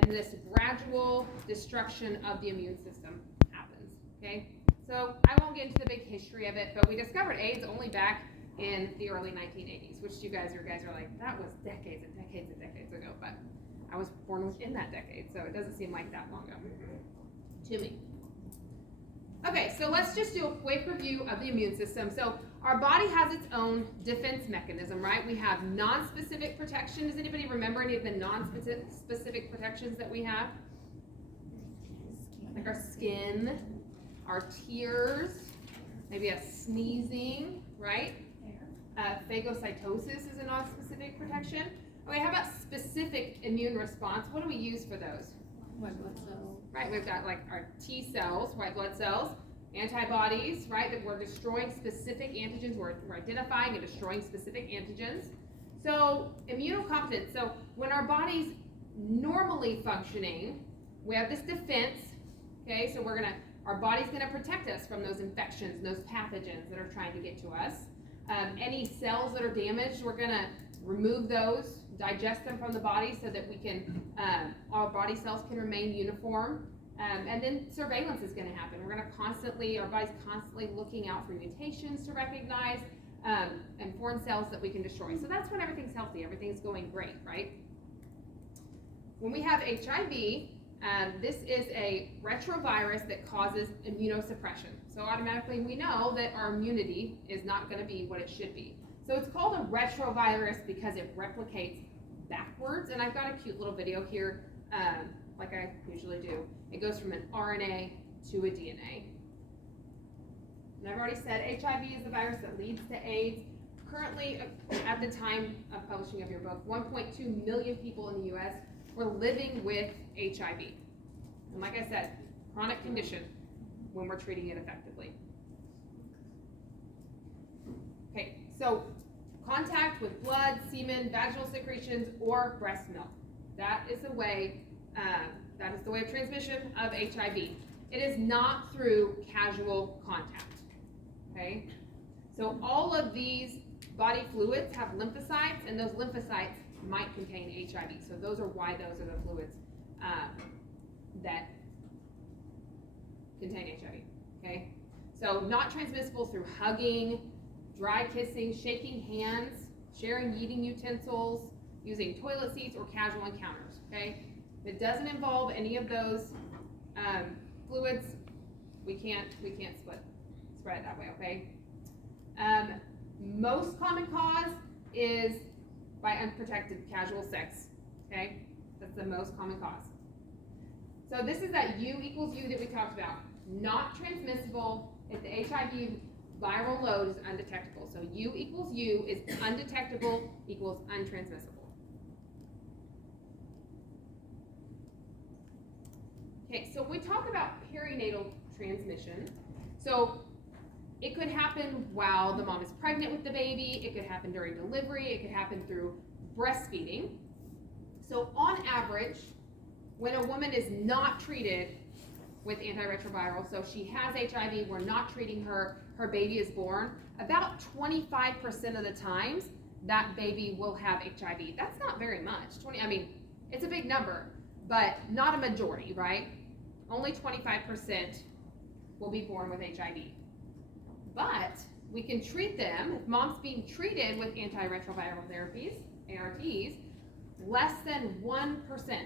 and this gradual destruction of the immune system happens, okay? So I won't get into the big history of it, but we discovered AIDS only back in the early 1980s, which you guys are like, that was decades and decades and decades ago, but I was born within that decade, so it doesn't seem like that long ago to me. Okay, so let's just do a quick review of the immune system. So our body has its own defense mechanism, right? We have non-specific protection. Does anybody remember any of the non-specific protections that we have? Like our skin, our tears, maybe a sneezing, right? Phagocytosis is a non-specific protection. Okay, how about specific immune response? What do we use for those? White blood cells. Right, we've got like our T cells, white blood cells, antibodies, right, that we're destroying specific antigens, we're identifying and destroying specific antigens. So immunocompetence, so when our body's normally functioning, we have this defense, okay, so our body's gonna protect us from those infections, those pathogens that are trying to get to us. Any cells that are damaged, we're gonna remove those, digest them from the body so that we can, our body cells can remain uniform. And then surveillance is gonna happen. We're gonna our body's constantly looking out for mutations to recognize, and foreign cells that we can destroy. So that's when everything's healthy, everything's going great, right? When we have HIV, this is a retrovirus that causes immunosuppression. So automatically we know that our immunity is not gonna be what it should be. So it's called a retrovirus because it replicates backwards. And I've got a cute little video here, like I usually do. It goes from an RNA to a DNA. And I've already said HIV is the virus that leads to AIDS. Currently, at the time of publishing of your book, 1.2 million people in the US were living with HIV. And like I said, chronic condition when we're treating it effectively. Okay, so contact with blood, semen, vaginal secretions, or breast milk. That is the way of transmission of HIV. It is not through casual contact, okay? So all of these body fluids have lymphocytes, and those lymphocytes might contain HIV. So those are why those are the fluids that contain HIV, okay? So not transmissible through hugging, dry kissing, shaking hands, sharing eating utensils, using toilet seats, or casual encounters, okay? If it doesn't involve any of those fluids, we can't spread it that way, okay? Most common cause is by unprotected casual sex, okay? That's the most common cause. So this is that U equals U that we talked about. Not transmissible if the HIV viral load is undetectable. So U equals U is undetectable equals untransmissible. Okay, so when we talk about perinatal transmission, so it could happen while the mom is pregnant with the baby, it could happen during delivery, it could happen through breastfeeding. So on average, when a woman is not treated with antiretroviral, so she has HIV, we're not treating her, her baby is born, about 25% of the times that baby will have HIV. That's not very much. It's a big number, but not a majority, right? Only 25% will be born with HIV. But we can treat them, if mom's being treated with antiretroviral therapies, ARTs, less than 1%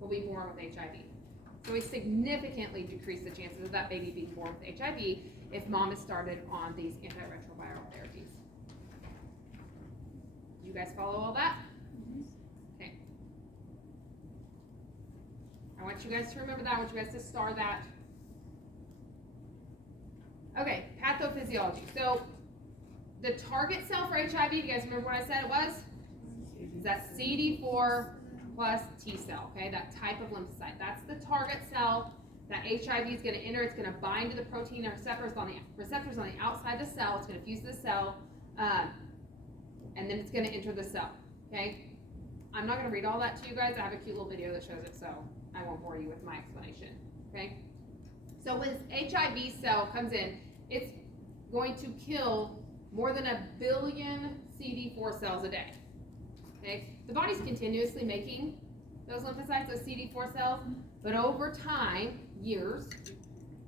will be born with HIV. So we significantly decrease the chances of that baby being born with HIV if mom is started on these antiretroviral therapies. Do you guys follow all that? Okay. I want you guys to remember that. I want you guys to star that. Okay, pathophysiology. So the target cell for HIV, do you guys remember what I said it was? Is that CD4 plus T cell, okay? That type of lymphocyte. That's the target cell that HIV is going to enter. It's going to bind to the protein and receptors on the outside of the cell. It's going to fuse the cell, and then it's going to enter the cell, okay? I'm not going to read all that to you guys. I have a cute little video that shows it, so I won't bore you with my explanation, okay? So when this HIV cell comes in, it's going to kill more than 1 billion CD4 cells a day. Okay? The body's continuously making those lymphocytes, those CD4 cells, but over time, years,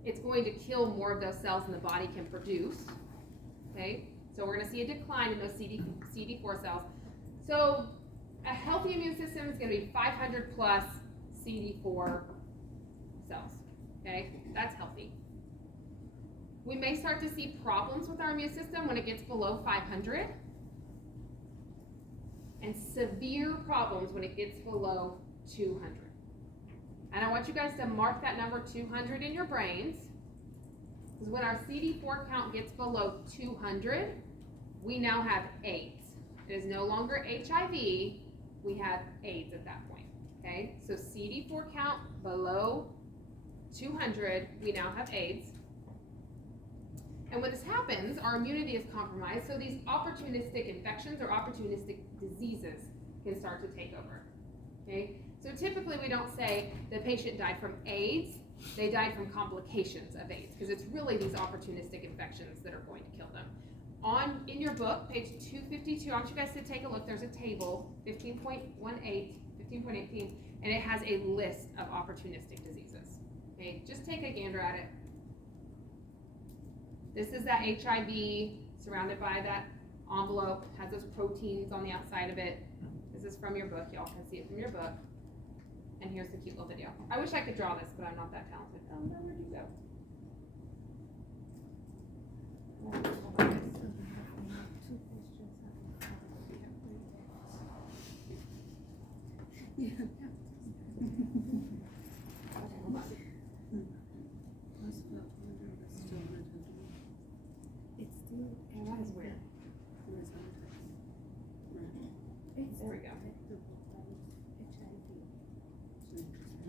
it's going to kill more of those cells than the body can produce, okay? So we're gonna see a decline in those CD4 cells. So a healthy immune system is gonna be 500 plus CD4 cells, okay? That's healthy. We may start to see problems with our immune system when it gets below 500, and severe problems when it gets below 200. And I want you guys to mark that number 200 in your brains, because when our CD4 count gets below 200, we now have AIDS. It is no longer HIV, we have AIDS at that point, okay? So CD4 count below 200, we now have AIDS. And when this happens, our immunity is compromised, so these opportunistic infections or opportunistic diseases can start to take over, okay? So typically we don't say the patient died from AIDS, they died from complications of AIDS, because it's really these opportunistic infections that are going to kill them. In your book, page 252, I want you guys to take a look, there's a table, 15.18, and it has a list of opportunistic diseases, okay? Just take a gander at it. This is that HIV surrounded by that envelope, has those proteins on the outside of it. This is from your book, y'all can see it from your book. And here's the cute little video. I wish I could draw this, but I'm not that talented. Oh, no, where'd you go? That is weird. There we go.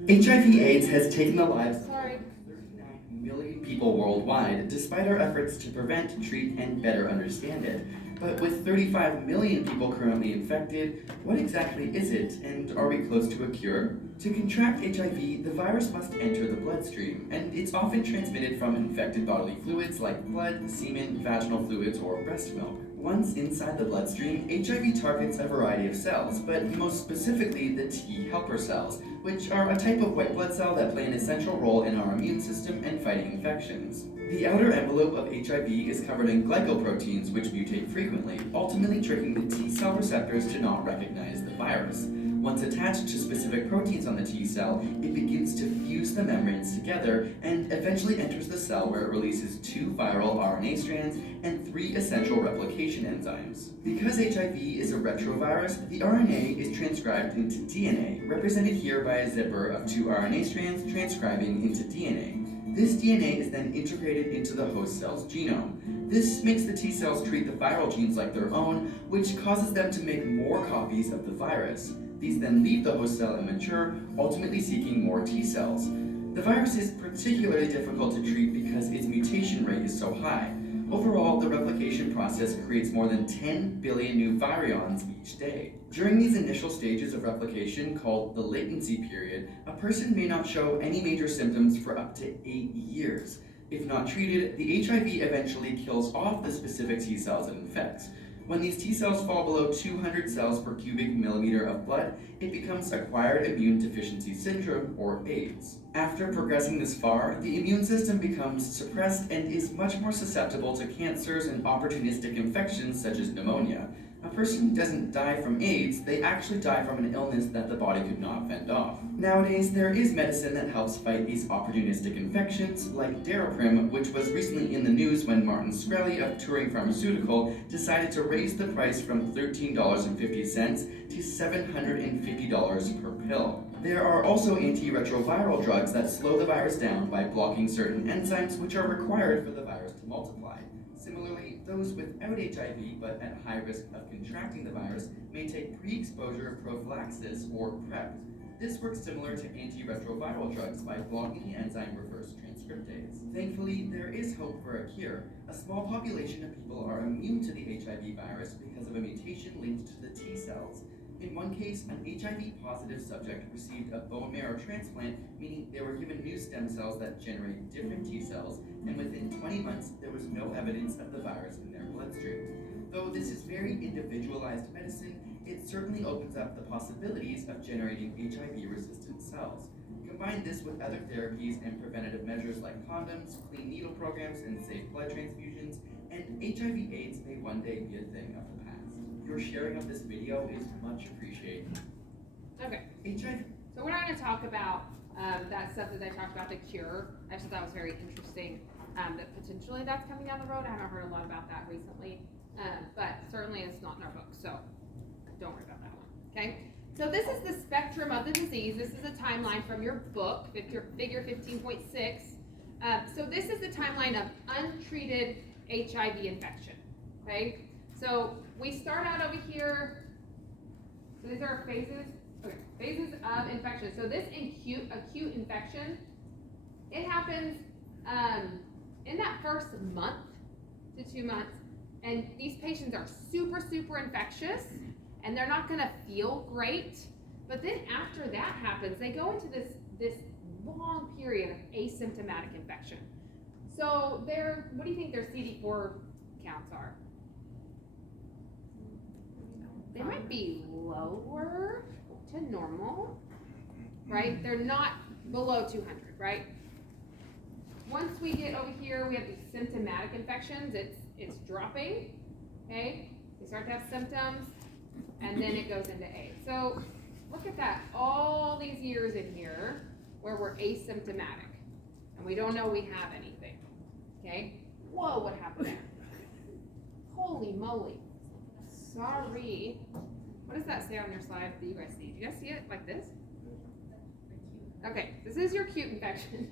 HIV/AIDS has taken the lives of Sorry. 39 million people worldwide, despite our efforts to prevent, treat, and better understand it. But with 35 million people currently infected, what exactly is it, and are we close to a cure? To contract HIV, the virus must enter the bloodstream, and it's often transmitted from infected bodily fluids like blood, semen, vaginal fluids, or breast milk. Once inside the bloodstream, HIV targets a variety of cells, but most specifically the T helper cells, which are a type of white blood cell that play an essential role in our immune system and fighting infections. The outer envelope of HIV is covered in glycoproteins which mutate frequently, ultimately tricking the T cell receptors to not recognize the virus. Once attached to specific proteins on the T cell, it begins to fuse the membranes together and eventually enters the cell where it releases 2 viral RNA strands and 3 essential replication enzymes. Because HIV is a retrovirus, the RNA is transcribed into DNA, represented here by a zipper of 2 RNA strands transcribing into DNA. This DNA is then integrated into the host cell's genome. This makes the T cells treat the viral genes like their own, which causes them to make more copies of the virus. These then leave the host cell and mature, ultimately seeking more T cells. The virus is particularly difficult to treat because its mutation rate is so high. Overall, the replication process creates more than 10 billion new virions each day. During these initial stages of replication, called the latency period, a person may not show any major symptoms for up to 8 years. If not treated, the HIV eventually kills off the specific T cells it infects. When these T cells fall below 200 cells per cubic millimeter of blood, it becomes acquired immune deficiency syndrome, or AIDS. After progressing this far, the immune system becomes suppressed and is much more susceptible to cancers and opportunistic infections such as pneumonia. A person doesn't die from AIDS, they actually die from an illness that the body could not fend off. Nowadays, there is medicine that helps fight these opportunistic infections, like Daraprim, which was recently in the news when Martin Shkreli of Turing Pharmaceutical decided to raise the price from $13.50 to $750 per pill. There are also antiretroviral drugs that slow the virus down by blocking certain enzymes which are required for the virus to multiply. Similarly, those without HIV but at high risk of contracting the virus may take pre-exposure prophylaxis, or PrEP. This works similar to antiretroviral drugs by blocking the enzyme reverse transcriptase. Thankfully, there is hope for a cure. A small population of people are immune to the HIV virus because of a mutation linked to the T cells. In one case, an HIV-positive subject received a bone marrow transplant, meaning they were given new stem cells that generate different T cells, and within 20 months, there was no evidence of the virus in their bloodstream. Though this is very individualized medicine, it certainly opens up the possibilities of generating HIV-resistant cells. Combine this with other therapies and preventative measures like condoms, clean needle programs, and safe blood transfusions, and HIV/AIDS may one day be a thing of the past. Your sharing of this video is much appreciated. Okay. HIV. So we're not going to talk about that stuff that I talked about, the cure. I just thought it was very interesting that potentially that's coming down the road. I haven't heard a lot about that recently, but certainly it's not in our book, so don't worry about that one, okay? So this is the spectrum of the disease. This is a timeline from your book, figure 15.6. So this is the timeline of untreated HIV infection, okay? So we start out over here. So these are our phases. Okay, phases of infection. So this acute infection, it happens in that first month to 2 months, and these patients are super infectious, and they're not going to feel great. But then after that happens, they go into this long period of asymptomatic infection. So what do you think their CD4 counts are? They might be lower to normal, right? They're not below 200, right? Once we get over here, we have these symptomatic infections. It's dropping, okay? They start to have symptoms, and then it goes into AIDS. So look at that, all these years in here where we're asymptomatic, and we don't know we have anything, okay? Whoa, what happened there? Holy moly. Sorry. What does that say on your slide that you guys see? Do you guys see it like this? Okay, this is your acute infection.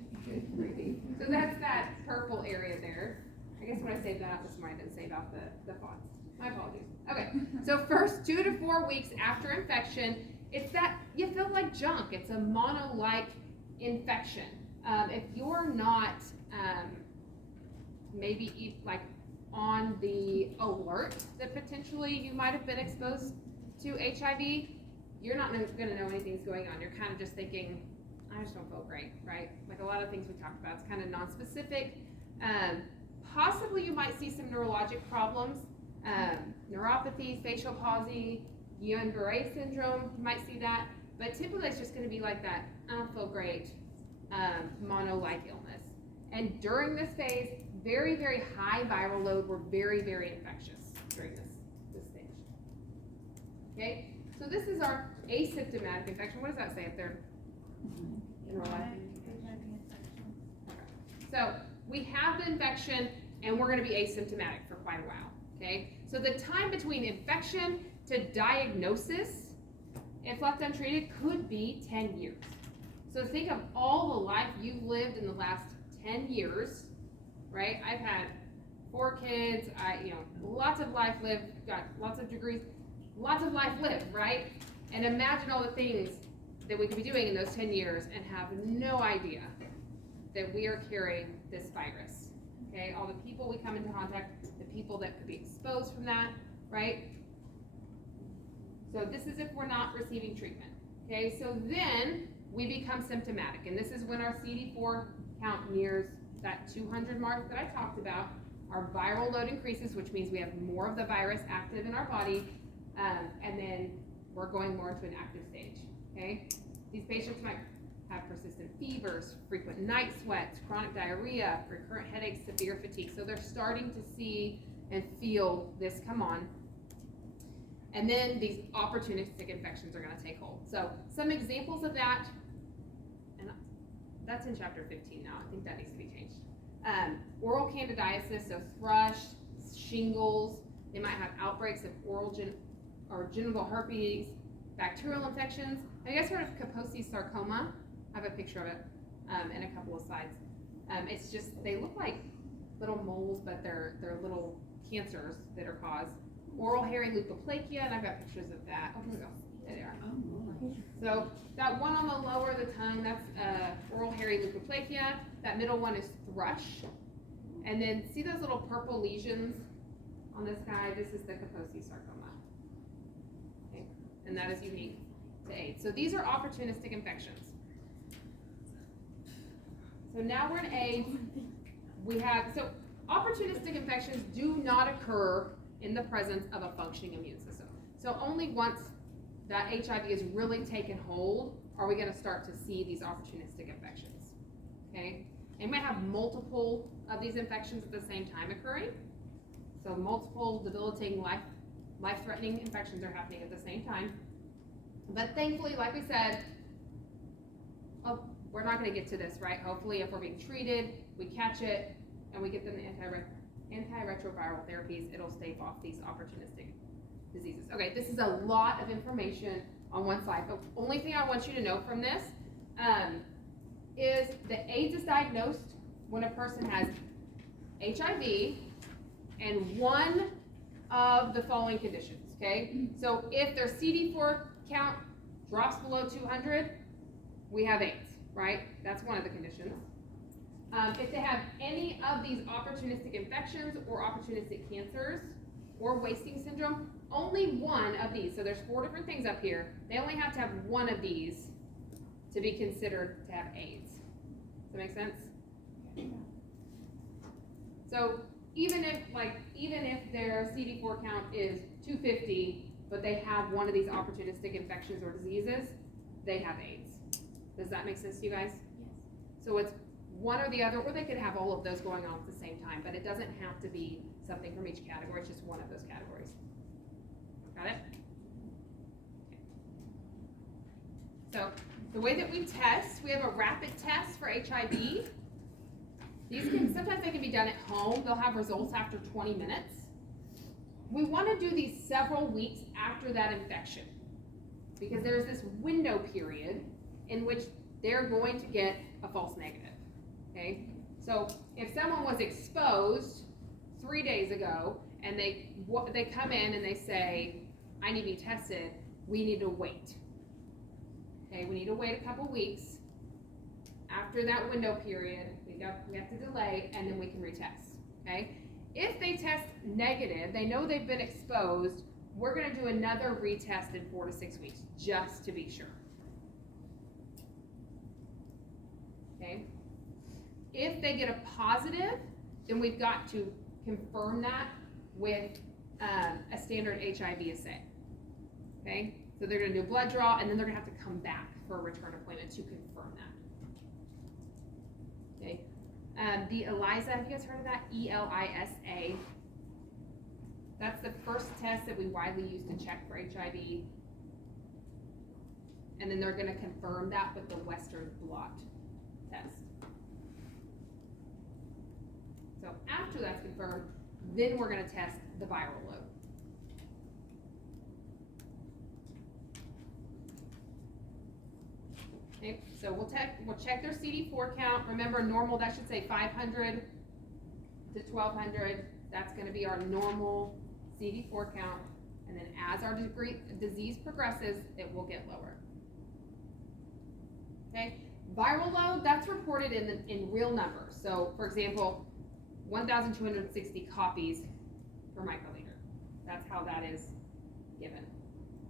So that's that purple area there. I guess when I saved that out this morning, I didn't save out the fonts. My apologies. Okay, so first 2 to 4 weeks after infection, it's that you feel like junk. It's a mono-like infection. If you're not maybe like on the alert that potentially you might have been exposed to HIV, you're not going to know anything's going on. You're kind of just thinking, I just don't feel great, right? Like a lot of things we talked about, it's kind of non-specific. Possibly you might see some neurologic problems, neuropathy, facial palsy, Guillain-Barré syndrome, you might see that. But typically it's just going to be like that, I don't feel great, mono-like illness. And during this phase, very high viral load. We're very infectious during this stage. Okay, so this is our asymptomatic infection. What does that say up there? In real life? Okay. So we have the infection, and we're going to be asymptomatic for quite a while. Okay, so the time between infection to diagnosis, if left untreated, could be 10 years. So think of all the life you've lived in the last 10 years. Right? I've had 4 kids, lots of life lived, got lots of degrees, lots of life lived, right? And imagine all the things that we could be doing in those 10 years and have no idea that we are carrying this virus, okay? All the people we come into contact, the people that could be exposed from that, right? So this is if we're not receiving treatment, okay? So then we become symptomatic, and this is when our CD4 count nears that 200 mark that I talked about. Our viral load increases, which means we have more of the virus active in our body, and then we're going more into an active stage, okay? These patients might have persistent fevers, frequent night sweats, chronic diarrhea, recurrent headaches, severe fatigue. So they're starting to see and feel this come on. And then these opportunistic infections are going to take hold. So some examples of that, and that's in chapter 15 now. I think that needs to be changed. Oral candidiasis, so thrush, shingles. They might have outbreaks of oral or genital herpes, bacterial infections. Have you guys heard of Kaposi sarcoma? I have a picture of it in a couple of slides. It's just, they look like little moles, but they're little cancers that are caused. Oral hairy leukoplakia, and I've got pictures of that. Oh, here we go. There they are. So that one on the lower, the tongue, that's oral hairy leukoplakia. That middle one is thrush. And then see those little purple lesions on this guy? This is the Kaposi sarcoma. Okay. And that is unique to AIDS. So these are opportunistic infections. So now we're in AIDS. So opportunistic infections do not occur in the presence of a functioning immune system. So only once that HIV is really taken hold are we going to start to see these opportunistic infections. Okay? And we might have multiple of these infections at the same time occurring. So multiple debilitating, life-threatening infections are happening at the same time. But thankfully, like we said, we're not going to get to this, right? Hopefully, if we're being treated, we catch it, and we get them the antiretroviral therapies, it'll stave off these opportunistic diseases. Okay, this is a lot of information on one slide. The only thing I want you to know from this is that AIDS is diagnosed when a person has HIV and one of the following conditions, okay? So if their CD4 count drops below 200, we have AIDS, right? That's one of the conditions. If they have any of these opportunistic infections or opportunistic cancers or wasting syndrome, only one of these, so there's 4 different things up here, they only have to have one of these to be considered to have AIDS. Does that make sense? So even if their CD4 count is 250, but they have one of these opportunistic infections or diseases, they have AIDS. Does that make sense to you guys? Yes. So it's one or the other, or they could have all of those going on at the same time, but it doesn't have to be something from each category, it's just one of those categories. Got it? Okay. So the way that we test, we have a rapid test for HIV. Sometimes they can be done at home. They'll have results after 20 minutes. We want to do these several weeks after that infection because there's this window period in which they're going to get a false negative. Okay, so if someone was exposed 3 days ago and they come in and they say, I need to be tested, we need to wait. Okay, we need to wait a couple weeks. After that window period, we have to delay, and then we can retest. Okay, if they test negative, they know they've been exposed, we're going to do another retest in 4 to 6 weeks just to be sure. Okay. If they get a positive, then we've got to confirm that with a standard HIV assay. Okay, so they're going to do a blood draw, and then they're going to have to come back for a return appointment to confirm that. Okay, the ELISA, have you guys heard of that? ELISA. That's the first test that we widely use to check for HIV. And then they're going to confirm that with the Western blot test. So after that's confirmed, then we're going to test the viral load. Okay, so we'll check their CD4 count. Remember, normal, that should say 500 to 1200. That's going to be our normal CD4 count. And then as our disease progresses, it will get lower. Okay, viral load, that's reported in real numbers. So, for example, 1,260 copies per microliter. That's how that is given.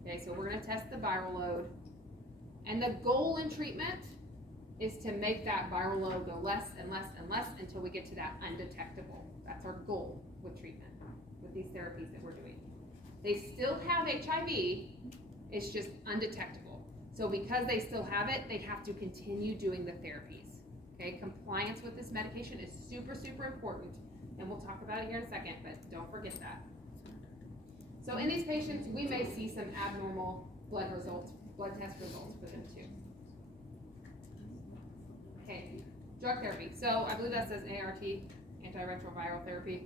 Okay, so we're going to test the viral load. And the goal in treatment is to make that viral load go less and less and less until we get to that undetectable. That's our goal with treatment, with these therapies that we're doing. They still have HIV, it's just undetectable. So because they still have it, they have to continue doing the therapies. Okay, compliance with this medication is super, super important. And we'll talk about it here in a second, but don't forget that. So in these patients, we may see some abnormal blood test results for them too. Okay, drug therapy. So I believe that says ART, antiretroviral therapy.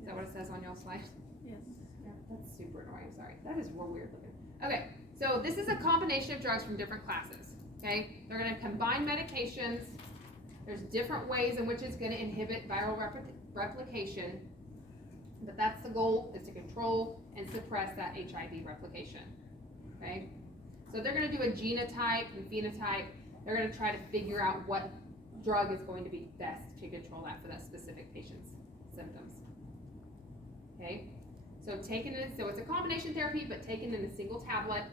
Is that what it says on y'all's slide? Yes. Yeah, that's super annoying, sorry. That is real weird looking. Okay, so this is a combination of drugs from different classes. Okay, they're gonna combine medications. There's different ways in which it's gonna inhibit viral replication, but that's the goal, is to control and suppress that HIV replication. Okay, so they're going to do a genotype and phenotype. They're going to try to figure out what drug is going to be best to control that for that specific patient's symptoms. Okay, so it's a combination therapy, but taken in a single tablet,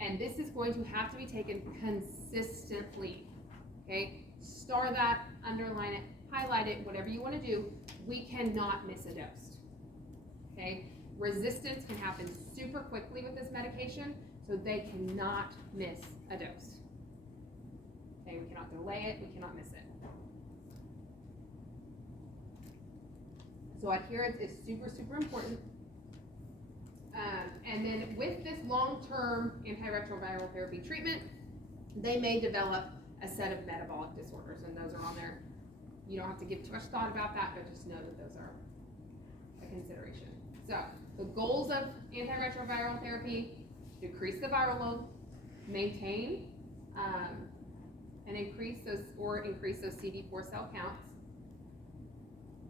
and this is going to have to be taken consistently. Okay, star that, underline it, highlight it, whatever you want to do. We cannot miss a dose. Okay, Resistance can happen super quickly with this medication, so they cannot miss a dose. Okay, we cannot delay it, we cannot miss it. So adherence is super, super important. And then with this long-term antiretroviral therapy treatment, they may develop a set of metabolic disorders, and those are on there. You don't have to give too much thought about that, but just know that those are a consideration. So the goals of antiretroviral therapy: decrease the viral load, maintain and increase those CD4 cell counts.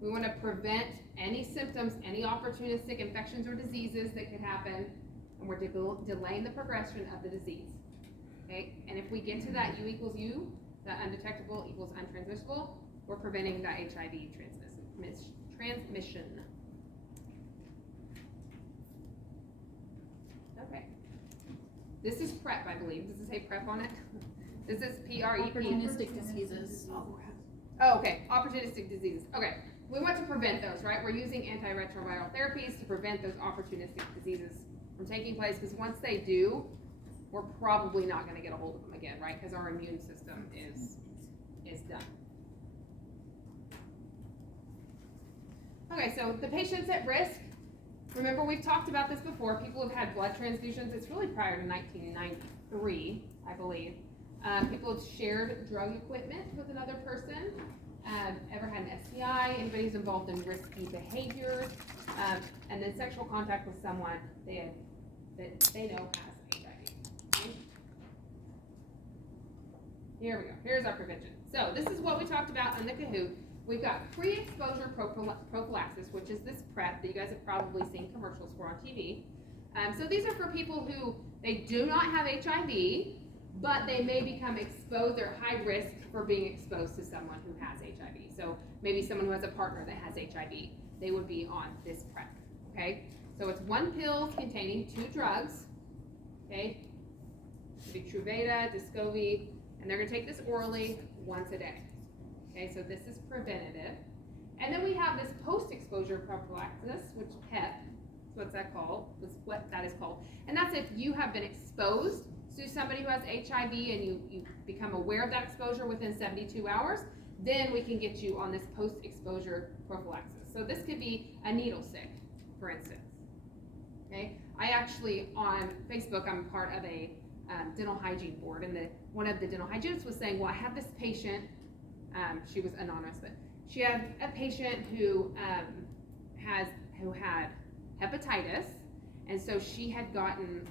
We want to prevent any symptoms, any opportunistic infections or diseases that could happen, and we're delaying the progression of the disease. Okay, and if we get to that U equals U, that undetectable equals untransmissible, we're preventing that HIV transmission. Okay. This is PrEP, I believe. Does it say PrEP on it? This is PrEP. Opportunistic diseases. Oh, okay. Opportunistic diseases. Okay. We want to prevent those, right? We're using antiretroviral therapies to prevent those opportunistic diseases from taking place, because once they do, we're probably not going to get a hold of them again, right? Because our immune system is done. Okay, so the patients at risk. Remember, we've talked about this before. People have had blood transfusions. It's really prior to 1993, I believe. People have shared drug equipment with another person. Ever had an STI? Anybody who's involved in risky behaviors, and then sexual contact with someone that they know has HIV. Here we go. Here's our prevention. So this is what we talked about in the Kahoot. We've got pre-exposure prophylaxis, which is this PrEP that you guys have probably seen commercials for on TV. So these are for people who they do not have HIV, but they may become exposed. They're high risk for being exposed to someone who has HIV. So maybe someone who has a partner that has HIV, they would be on this PrEP. Okay. So it's one pill containing 2 drugs. Okay. It could be Truvada, Descovy, and they're going to take this orally once a day. Okay, so this is preventative. And then we have this post-exposure prophylaxis, which PEP, what's that called? That's what that is called. And that's if you have been exposed to somebody who has HIV and you become aware of that exposure within 72 hours, then we can get you on this post-exposure prophylaxis. So this could be a needle stick, for instance. Okay, I actually, on Facebook, I'm part of a dental hygiene board, and one of the dental hygienists was saying, well, I have this patient. She was anonymous, but she had a patient who had hepatitis, and so she had gotten,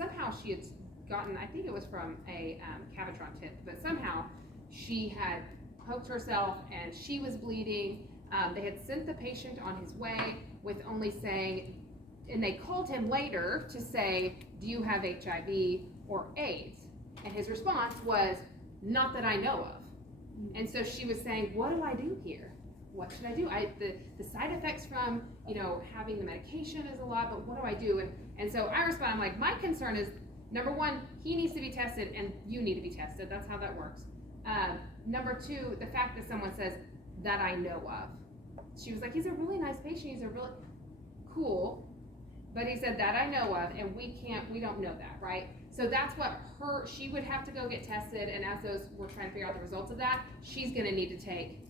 I think it was from a Cavitron tip, but somehow she had poked herself and she was bleeding. They had sent the patient on his way with only saying, and they called him later to say, do you have HIV or AIDS? And his response was, not that I know of. And so she was saying, what do I do here? What should I do? The side effects from, having the medication is a lot, but what do I do? And so I respond, I'm like, my concern is, number one, he needs to be tested and you need to be tested. That's how that works. Number 2, the fact that someone says, that I know of. She was like, he's a really nice patient. He's a really cool. But he said, that I know of, and we don't know that, right? So that's what she would have to go get tested, and as we're trying to figure out the results of that, she's gonna need to take